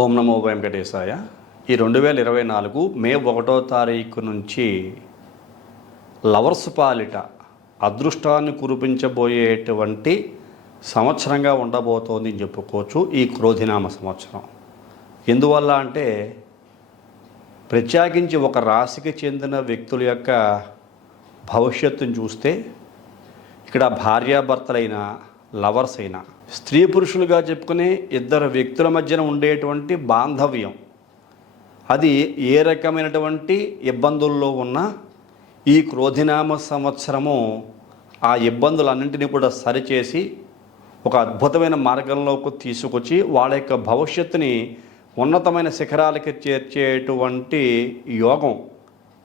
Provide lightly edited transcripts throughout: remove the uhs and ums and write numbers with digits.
ఓం నమో వెంకటేశాయ. ఈ 2024 మే 1వ తారీఖు నుంచి లవర్స్ పాలిట అదృష్టాన్ని కురిపించబోయేటువంటి సంవత్సరంగా ఉండబోతోంది అని చెప్పుకోవచ్చు ఈ క్రోధినామ సంవత్సరం. ఎందువల్ల అంటే ప్రత్యేకించి ఒక రాశికి చెందిన వ్యక్తుల యొక్క భవిష్యత్తును చూస్తే ఇక్కడ భార్యాభర్తలైన లవర్స్ అయినా స్త్రీ పురుషులుగా చెప్పుకునే ఇద్దరు వ్యక్తుల మధ్యన ఉండేటువంటి బాంధవ్యం అది ఏ రకమైనటువంటి ఇబ్బందుల్లో ఉన్నా ఈ క్రోధినామ సంవత్సరము ఆ ఇబ్బందులన్నింటినీ కూడా సరిచేసి ఒక అద్భుతమైన మార్గంలోకి తీసుకొచ్చి వాళ్ళ యొక్క భవిష్యత్తుని ఉన్నతమైన శిఖరాలకి చేర్చేటువంటి యోగం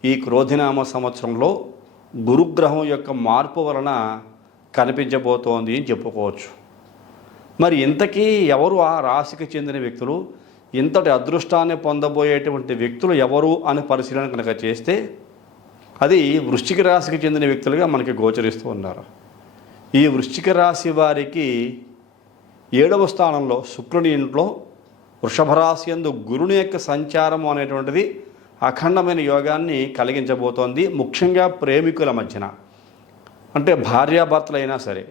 ఈ క్రోధినామ సంవత్సరంలో గురుగ్రహం యొక్క మార్పు వలన కనిపించబోతోంది అని చెప్పుకోవచ్చు. మరి ఇంతకీ ఎవరు ఆ రాశికి చెందిన వ్యక్తులు, ఇంతటి అదృష్టాన్ని పొందబోయేటువంటి వ్యక్తులు ఎవరు అని పరిశీలన కనుక చేస్తే అది వృశ్చిక రాశికి చెందిన వ్యక్తులుగా మనకి గోచరిస్తూ ఉన్నారు. ఈ వృశ్చిక రాశి వారికి 7వ స్థానంలో శుక్రుని ఇంట్లో వృషభ రాశి యందు గురుని యొక్క సంచారం అనేటువంటిది అఖండమైన యోగాన్ని కలిగించబోతోంది. ముఖ్యంగా ప్రేమికుల మధ్యన, అంటే భార్యాభర్తలైనా సరే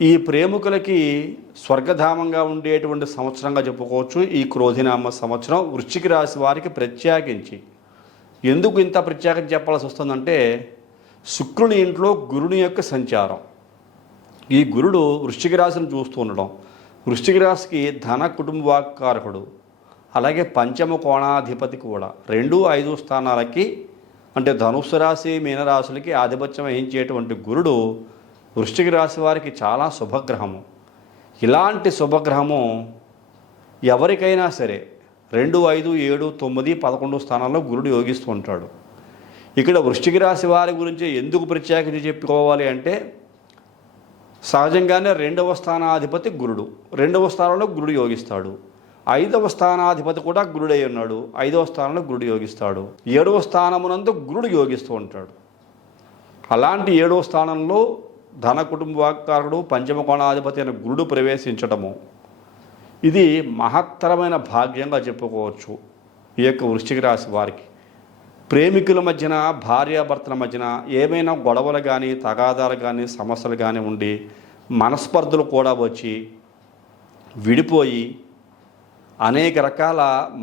ఈ ప్రేమికులకి స్వర్గధామంగా ఉండేటువంటి సంవత్సరంగా చెప్పుకోవచ్చు ఈ క్రోధినామ సంవత్సరం. వృశ్చిక రాశి వారికి ప్రత్యేకించి ఎందుకు ఇంత ప్రత్యేకంగా చెప్పాల్సి వస్తుందంటే శుక్రుని ఇంట్లో గురుని యొక్క సంచారం. ఈ గురుడు వృశ్చిక రాశిని చూస్తూ ఉండడం, వృశ్చిక రాశికి ధన కుటుంబకారకుడు, అలాగే పంచమ కోణాధిపతి కూడా 2, 5 స్థానాలకి అంటే ధనుస్సు రాశి మీనరాశులకి ఆధిపత్యం వహించేటువంటి గురుడు వృశ్చిక రాశి వారికి చాలా శుభగ్రహము. ఇలాంటి శుభగ్రహము ఎవరికైనా సరే 2, 5, 7, 9, 11 స్థానాల్లో గురుడు యోగిస్తూ ఉంటాడు. ఇక్కడ వృశ్చిక రాశి వారి గురించి ఎందుకు ప్రత్యేకించి చెప్పుకోవాలి అంటే సహజంగానే 2వ స్థానాధిపతి గురుడు, 2వ స్థానంలో గురుడు యోగిస్తాడు. 5వ స్థానాధిపతి కూడా గురుడై ఉన్నాడు, 5వ స్థానంలో గురుడు యోగిస్తాడు. 7వ స్థానమునందు గురుడు యోగిస్తూ ఉంటాడు. అలాంటి 7వ స్థానంలో ధన కుటుంబకారుడు పంచమ కోణాధిపతి అయిన గురుడు ప్రవేశించడము ఇది మహత్తరమైన భాగ్యంగా చెప్పుకోవచ్చు ఈ యొక్క వృశ్చిక రాశి వారికి. ప్రేమికుల మధ్యన భార్యాభర్తల మధ్యన ఏమైనా గొడవలు కానీ తగాదాలు కానీ సమస్యలు కానీ ఉండి మనస్పర్ధలు కూడా వచ్చి విడిపోయి అనేక రకాల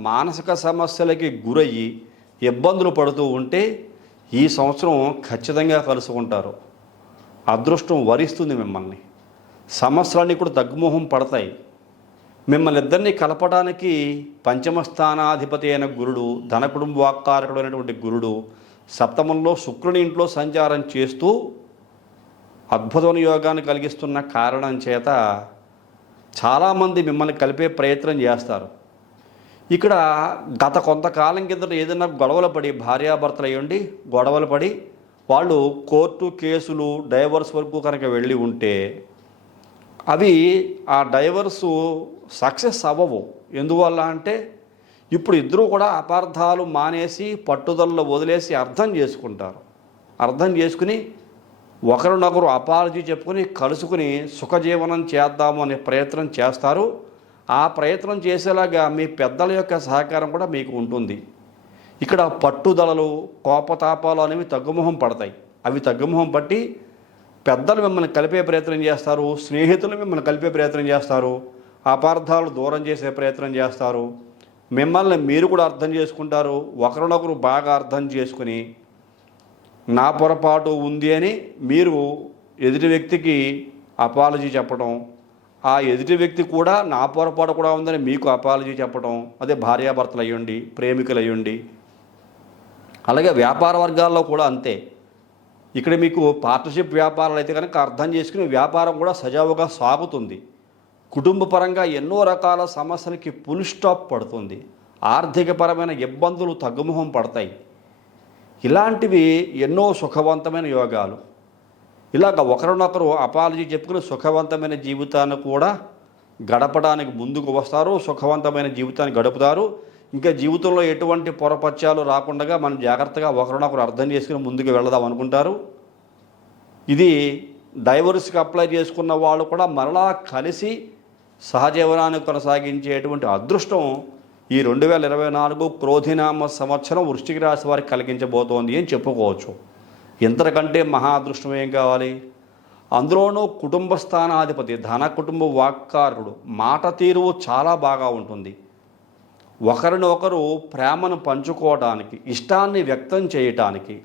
మానసిక సమస్యలకి గురయ్యి ఇబ్బందులు పడుతూ ఉంటే ఈ సంవత్సరం ఖచ్చితంగా కలుసుకుంటారు. అదృష్టం వరిస్తుంది మిమ్మల్ని, సమస్యలన్నీ కూడా తగ్గుముఖం పడతాయి. మిమ్మల్ని ఇద్దరిని కలపడానికి పంచమ స్థానాధిపతి అయిన గురుడు, ధన కుటుంబకారకుడు అయినటువంటి గురుడు సప్తమంలో శుక్రుని ఇంట్లో సంచారం చేస్తూ అద్భుతమైన యోగాన్ని కలిగిస్తున్న కారణం చేత చాలామంది మిమ్మల్ని కలిపే ప్రయత్నం చేస్తారు. ఇక్కడ గత కొంతకాలం కిందట ఏదైనా గొడవలు పడి భార్యాభర్తలు అయ్యండి గొడవలు పడి వాళ్ళు కోర్టు కేసులు డైవర్స్ వరకు కనుక వెళ్ళి ఉంటే అవి ఆ డైవర్సు సక్సెస్ అవ్వవు. ఎందువల్ల అంటే ఇప్పుడు ఇద్దరూ కూడా అపార్థాలు మానేసి పట్టుదలలో వదిలేసి అర్థం చేసుకుంటారు. అర్థం చేసుకుని ఒకరినొకరు అపాలజీ చెప్పుకొని కలుసుకుని సుఖజీవనం చేద్దాము అనే ప్రయత్నం చేస్తారు. ఆ ప్రయత్నం చేసేలాగా మీ పెద్దల యొక్క సహకారం కూడా మీకు ఉంటుంది. ఇక్కడ పట్టుదలలు కోపతాపాలు అనేవి తగ్గుముఖం పడతాయి. అవి తగ్గుముఖం పట్టి పెద్దలు మిమ్మల్ని కలిపే ప్రయత్నం చేస్తారు, స్నేహితులు మిమ్మల్ని కలిపే ప్రయత్నం చేస్తారు, అపార్థాలు దూరం చేసే ప్రయత్నం చేస్తారు. మిమ్మల్ని మీరు కూడా అర్థం చేసుకుంటారు. ఒకరినొకరు బాగా అర్థం చేసుకుని నా పొరపాటు ఉంది అని మీరు ఎదుటి వ్యక్తికి అపాలజీ చెప్పడం, ఆ ఎదుటి వ్యక్తి కూడా నా పొరపాటు కూడా ఉందని మీకు అపాలజీ చెప్పడం. అదే భార్యాభర్తలు అయ్యండి, ప్రేమికులు అయ్యండి. అలాగే వ్యాపార వర్గాల్లో కూడా అంతే. ఇక్కడ మీకు పార్ట్నర్షిప్ వ్యాపారాలు అయితే కనుక అర్థం చేసుకుని వ్యాపారం కూడా సజావుగా సాగుతుంది. కుటుంబ పరంగా ఎన్నో రకాల సమస్యలకి ఫుల్ స్టాప్ పడుతుంది. ఆర్థికపరమైన ఇబ్బందులు తగ్గుముఖం పడతాయి. ఇలాంటివి ఎన్నో సుఖవంతమైన యోగాలు. ఇలాగ ఒకరినొకరు అపాలజీ చెప్పుకుని సుఖవంతమైన జీవితాన్ని కూడా గడపడానికి ముందుకు వస్తారు, సుఖవంతమైన జీవితాన్ని గడుపుతారు. ఇంకా జీవితంలో ఎటువంటి పొరపత్యాలు రాకుండా మనం జాగ్రత్తగా ఒకరినొకరు అర్థం చేసుకుని ముందుకు వెళదాం అనుకుంటారు. ఇది డైవర్స్కి అప్లై చేసుకున్న వాళ్ళు కూడా మరలా కలిసి సహజీవనాన్ని కొనసాగించేటువంటి అదృష్టం ఈ 2024 క్రోధినామ సంవత్సరం వృశ్చిక రాశి వారికి కలిగించబోతోంది అని చెప్పుకోవచ్చు. ఇంతకంటే మహా అదృష్టం ఏం కావాలి? అందులోనూ కుటుంబ స్థానాధిపతి, ధన కుటుంబ వాక్కారుడు, మాట తీరు చాలా బాగా ఉంటుంది. ఒకరినొకరు ప్రేమను పంచుకోవడానికి, ఇష్టాన్ని వ్యక్తం చేయటానికి,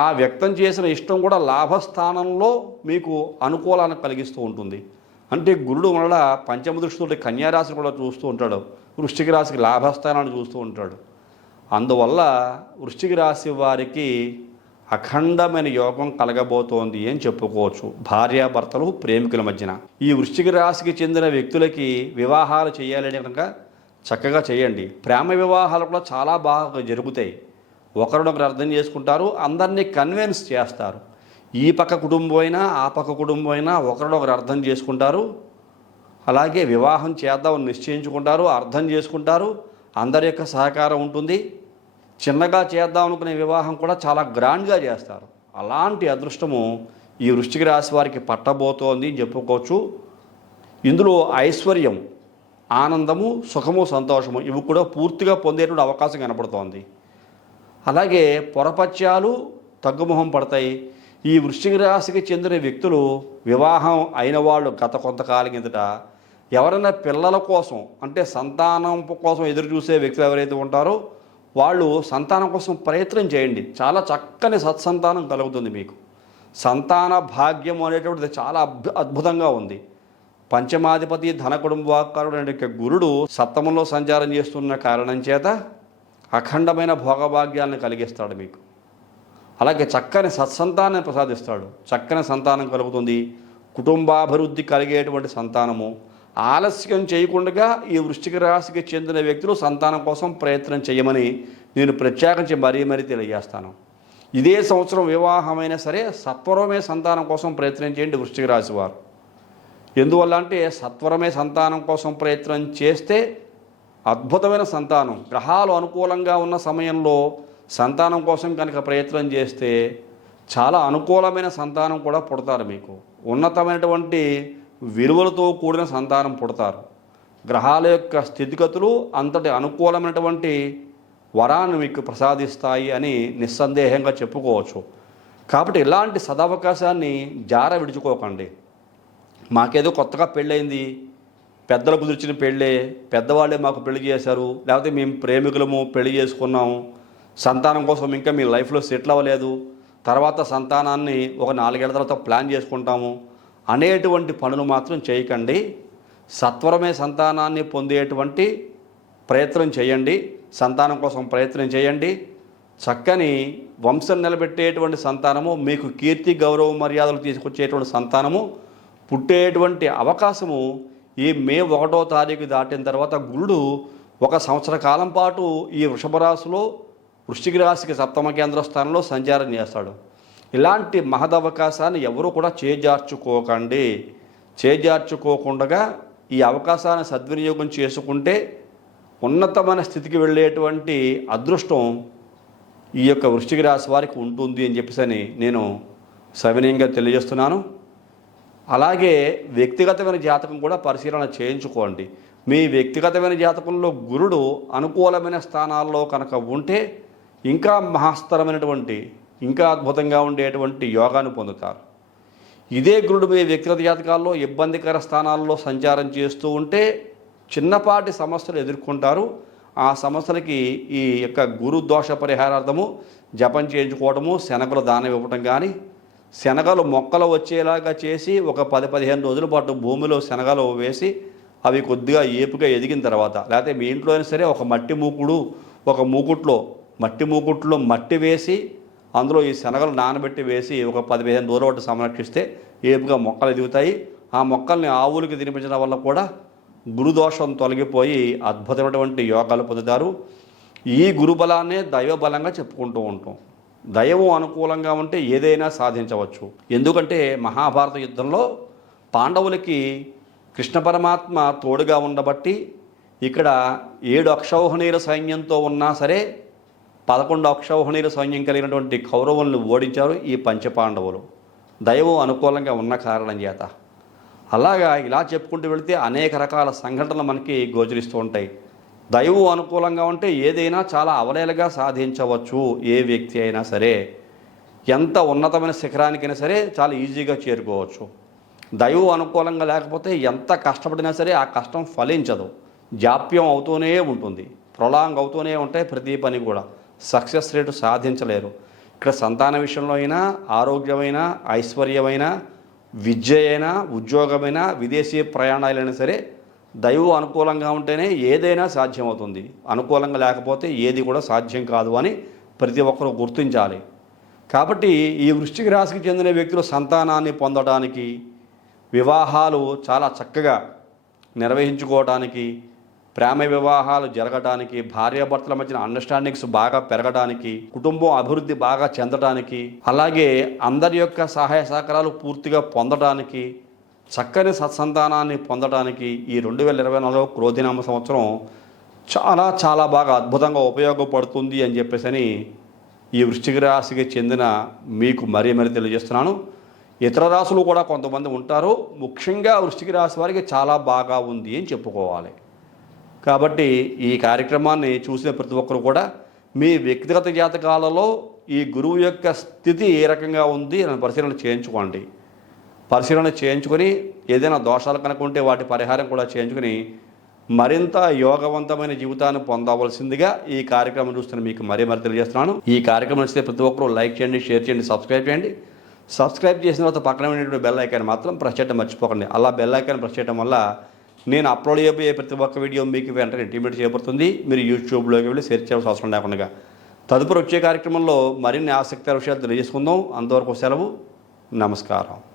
ఆ వ్యక్తం చేసిన ఇష్టం కూడా లాభస్థానంలో మీకు అనుకూలాన్ని కలిగిస్తూ ఉంటుంది. అంటే గురుడు వల్ల పంచమ దృష్టితో కన్యారాశిని కూడా చూస్తూ ఉంటాడు, వృశ్చిక రాశికి లాభస్థానాన్ని చూస్తూ ఉంటాడు. అందువల్ల వృశ్చిక రాశి వారికి అఖండమైన యోగం కలగబోతోంది అని చెప్పుకోవచ్చు. భార్యాభర్తలు, ప్రేమికుల మధ్యన. ఈ వృశ్చిక రాశికి చెందిన వ్యక్తులకి వివాహాలు చేయాలని కనుక చక్కగా చేయండి. ప్రేమ వివాహాలు కూడా చాలా బాగా జరుగుతాయి. ఒకరినొకరు అర్థం చేసుకుంటారు, అందరినీ కన్విన్స్ చేస్తారు. ఈ పక్క కుటుంబం అయినా ఆ పక్క కుటుంబం అయినా ఒకరినొకరు అర్థం చేసుకుంటారు. అలాగే వివాహం చేద్దామని నిశ్చయించుకుంటారు, అర్థం చేసుకుంటారు, అందరి యొక్క సహకారం ఉంటుంది. చిన్నగా చేద్దాం అనుకునే వివాహం కూడా చాలా గ్రాండ్గా చేస్తారు. అలాంటి అదృష్టము ఈ వృశ్చిక రాశి వారికి పట్టబోతోంది అని చెప్పుకోవచ్చు. ఇందులో ఐశ్వర్యం, ఆనందము, సుఖము, సంతోషము ఇవి కూడా పూర్తిగా పొందేటువంటి అవకాశం కనపడుతోంది. అలాగే పొరపత్యాలు తగ్గుముఖం పడతాయి. ఈ వృశ్చిక రాశికి చెందిన వ్యక్తులు వివాహం అయిన వాళ్ళు గత కొంతకాలం కిందట ఎవరైనా పిల్లల కోసం, అంటే సంతానం కోసం ఎదురు చూసే వ్యక్తులు ఎవరైతే ఉంటారో వాళ్ళు సంతానం కోసం ప్రయత్నం చేయండి. చాలా చక్కని సత్సంతానం కలుగుతుంది మీకు. సంతాన భాగ్యం అనేటువంటిది చాలా అద్భుతంగా ఉంది. పంచమాధిపతి, ధన కుటుంబాకారుడు అనే గురుడు సప్తమంలో సంచారం చేస్తున్న కారణం చేత అఖండమైన భోగభాగ్యాలను కలిగిస్తాడు మీకు. అలాగే చక్కని సత్సంతానాన్ని ప్రసాదిస్తాడు. చక్కని సంతానం కలుగుతుంది. కుటుంబాభివృద్ధి కలిగేటువంటి సంతానము. ఆలస్యం చేయకుండా ఈ వృశ్చిక రాశికి చెందిన వ్యక్తులు సంతానం కోసం ప్రయత్నం చేయమని నేను ప్రత్యేకించి మరీ తెలియజేస్తాను. ఇదే సంవత్సరం వివాహమైనా సరే సత్వరమే సంతానం కోసం ప్రయత్నం చేయండి వృశ్చిక రాశి వారు. ఎందువల్ల అంటే సత్వరమే సంతానం కోసం ప్రయత్నం చేస్తే అద్భుతమైన సంతానం, గ్రహాలు అనుకూలంగా ఉన్న సమయంలో సంతానం కోసం కనుక ప్రయత్నం చేస్తే చాలా అనుకూలమైన సంతానం కూడా పుడతారు. మీకు ఉన్నతమైనటువంటి విలువలతో కూడిన సంతానం పుడతారు. గ్రహాల యొక్క స్థితిగతులు అంతటి అనుకూలమైనటువంటి వరాన్ని మీకు ప్రసాదిస్తాయి అని నిస్సందేహంగా చెప్పుకోవచ్చు. కాబట్టి ఇలాంటి సదవకాశాన్ని జార విడుచుకోకండి. మాకేదో కొత్తగా పెళ్ళయింది, పెద్దలు కుదిర్చిన పెళ్ళే, పెద్దవాళ్ళే మాకు పెళ్లి చేశారు, లేకపోతే మేము ప్రేమికులము పెళ్లి చేసుకున్నాము, సంతానం కోసం ఇంకా మీ లైఫ్లో సెటిల్ అవ్వలేదు, తర్వాత సంతానాన్ని ఒక 4 ఏళ్ల తర్వాత ప్లాన్ చేసుకుంటాము అనేటువంటి పనులు మాత్రం చేయకండి. సత్వరమే సంతానాన్ని పొందేటువంటి ప్రయత్నం చేయండి. సంతానం కోసం ప్రయత్నం చేయండి. చక్కని వంశం నిలబెట్టేటువంటి సంతానము, మీకు కీర్తి, గౌరవ, మర్యాదలు తీసుకొచ్చేటువంటి సంతానము పుట్టేటువంటి అవకాశము ఈ మే 1వ తారీఖు దాటిన తర్వాత గురుడు 1 సంవత్సర కాలం పాటు ఈ వృషభ రాశిలో వృశ్చిక రాశికి సప్తమ కేంద్ర స్థానంలో సంచారం చేస్తాడు. ఇలాంటి మహదవకాశాన్ని ఎవరు కూడా చేజార్చుకోకండి. చేజార్చుకోకుండా ఈ అవకాశాన్ని సద్వినియోగం చేసుకుంటే ఉన్నతమైన స్థితికి వెళ్ళేటువంటి అదృష్టం ఈ యొక్క వృశ్చిక రాశి వారికి ఉంటుంది అని చెప్పేసి నేను సవినయంగా తెలియజేస్తున్నాను. అలాగే వ్యక్తిగతమైన జాతకం కూడా పరిశీలన చేయించుకోండి. మీ వ్యక్తిగతమైన జాతకంలో గురుడు అనుకూలమైన స్థానాల్లో కనుక ఉంటే ఇంకా మహాస్తరమైనటువంటి, ఇంకా అద్భుతంగా ఉండేటువంటి యోగాన్ని పొందుతారు. ఇదే గురుడు మీ వ్యక్తిగత జాతకాల్లో ఇబ్బందికర స్థానాల్లో సంచారం చేస్తూ ఉంటే చిన్నపాటి సమస్యలు ఎదుర్కొంటారు. ఆ సమస్యలకి ఈ యొక్క గురు దోష పరిహారార్థము జపం చేయించుకోవడము, శనగలు దానం ఇవ్వటం కానీ, శనగలు మొక్కలు వచ్చేలాగా చేసి ఒక 10-15 రోజుల పాటు భూమిలో శనగలు వేసి అవి కొద్దిగా ఏపుగా ఎదిగిన తర్వాత, లేకపోతే మీ ఇంట్లో అయినా సరే ఒక మట్టి మూకుడు, ఒక మట్టి మూకుట్లో మట్టి వేసి అందులో ఈ శనగలు నానబెట్టి వేసి ఒక 10-15 రోజుల పాటు సంరక్షిస్తే ఏపుగా మొక్కలు ఎదుగుతాయి. ఆ మొక్కల్ని ఆవులకి తినిపించడం వల్ల కూడా గురుదోషం తొలగిపోయి అద్భుతమైనటువంటి యోగాలు పొందుతారు. ఈ గురుబలాన్నే దైవబలంగా చెప్పుకుంటూ ఉంటాం. దైవం అనుకూలంగా ఉంటే ఏదైనా సాధించవచ్చు. ఎందుకంటే మహాభారత యుద్ధంలో పాండవులకి కృష్ణ పరమాత్మ తోడుగా ఉండబట్టి ఇక్కడ 7 అక్షౌహిణీల సైన్యంతో ఉన్నా సరే 11 అక్షౌహిణీల సైన్యం కలిగినటువంటి కౌరవులను ఓడించారు ఈ పంచపాండవులు, దైవం అనుకూలంగా ఉన్న కారణం చేత. అలాగా ఇలా చెప్పుకుంటూ వెళితే అనేక రకాల సంఘటనలు మనకి గోచరిస్తూ ఉంటాయి. దైవం అనుకూలంగా ఉంటే ఏదైనా చాలా అవలేలగా సాధించవచ్చు. ఏ వ్యక్తి అయినా సరే ఎంత ఉన్నతమైన శిఖరానికైనా సరే చాలా ఈజీగా చేరుకోవచ్చు. దైవం అనుకూలంగా లేకపోతే ఎంత కష్టపడినా సరే ఆ కష్టం ఫలించదు, జాప్యం అవుతూనే ఉంటుంది, ప్రొలాంగ్ అవుతూనే ఉంటాయి. ప్రతి పని కూడా సక్సెస్ రేటు సాధించలేరు. ఇక్కడ సంతాన విషయంలో అయినా, ఆరోగ్యమైన, ఐశ్వర్యమైన, విద్య అయినా, ఉద్యోగమైనా, విదేశీ ప్రయాణాలైనా సరే దైవం అనుకూలంగా ఉంటేనే ఏదైనా సాధ్యమవుతుంది. అనుకూలంగా లేకపోతే ఏది కూడా సాధ్యం కాదు అని ప్రతి ఒక్కరూ గుర్తించాలి. కాబట్టి ఈ వృశ్చిక రాశికి చెందిన వ్యక్తులు సంతానాన్ని పొందడానికి, వివాహాలు చాలా చక్కగా నిర్వహించుకోవడానికి, ప్రేమ వివాహాలు జరగడానికి, భార్యాభర్తల మధ్యన అండర్స్టాండింగ్స్ బాగా పెరగడానికి, కుటుంబం అభివృద్ధి బాగా చెందడానికి, అలాగే అందరి యొక్క సహాయ సహకారాలు పూర్తిగా పొందడానికి, చక్కని సత్సంతానాన్ని పొందడానికి ఈ 2024 క్రోధినామ సంవత్సరం చాలా చాలా బాగా అద్భుతంగా ఉపయోగపడుతుంది అని చెప్పేసి ఈ వృశ్చిక రాశికి చెందిన మీకు మరీ తెలియజేస్తున్నాను. ఇతర రాశులు కూడా కొంతమంది ఉంటారు. ముఖ్యంగా వృశ్చిక రాశి వారికి చాలా బాగా ఉంది అని చెప్పుకోవాలి. కాబట్టి ఈ కార్యక్రమాన్ని చూసిన ప్రతి ఒక్కరు కూడా మీ వ్యక్తిగత జాతకాలలో ఈ గురువు యొక్క స్థితి ఏ రకంగా ఉంది అని పరిశీలన చేయించుకోండి. పరిశీలన చేయించుకొని ఏదైనా దోషాలు కనుక ఉంటే వాటి పరిహారం కూడా చేయించుకొని మరింత యోగవంతమైన జీవితాన్ని పొందవలసిందిగా ఈ కార్యక్రమం చూస్తున్న మీకు మరీ తెలియజేస్తున్నాను. ఈ కార్యక్రమం నచ్చితే ప్రతి ఒక్కరూ లైక్ చేయండి, షేర్ చేయండి, సబ్స్క్రైబ్ చేయండి. సబ్స్క్రైబ్ చేసిన తర్వాత పక్కన ఉన్నటువంటి బెల్ ఐకాన్ మాత్రం ప్రెస్ చేయడం మర్చిపోకండి. అలా బెల్ ఐకాన్ ప్రెస్ చేయడం వల్ల నేను అప్లోడ్ చేయబోయే ప్రతి ఒక్క వీడియో మీకు వెంటనే ఇంటిమేట్ చేయబడుతుంది. మీరు యూట్యూబ్లోకి వెళ్ళి సెర్చ్ చేయాల్సిన అవసరం లేకుండా. తదుపరి వచ్చే కార్యక్రమంలో మరిన్ని ఆసక్తికర విషయాలు తెలియజేసుకుందాం. అంతవరకు సెలవు. నమస్కారం.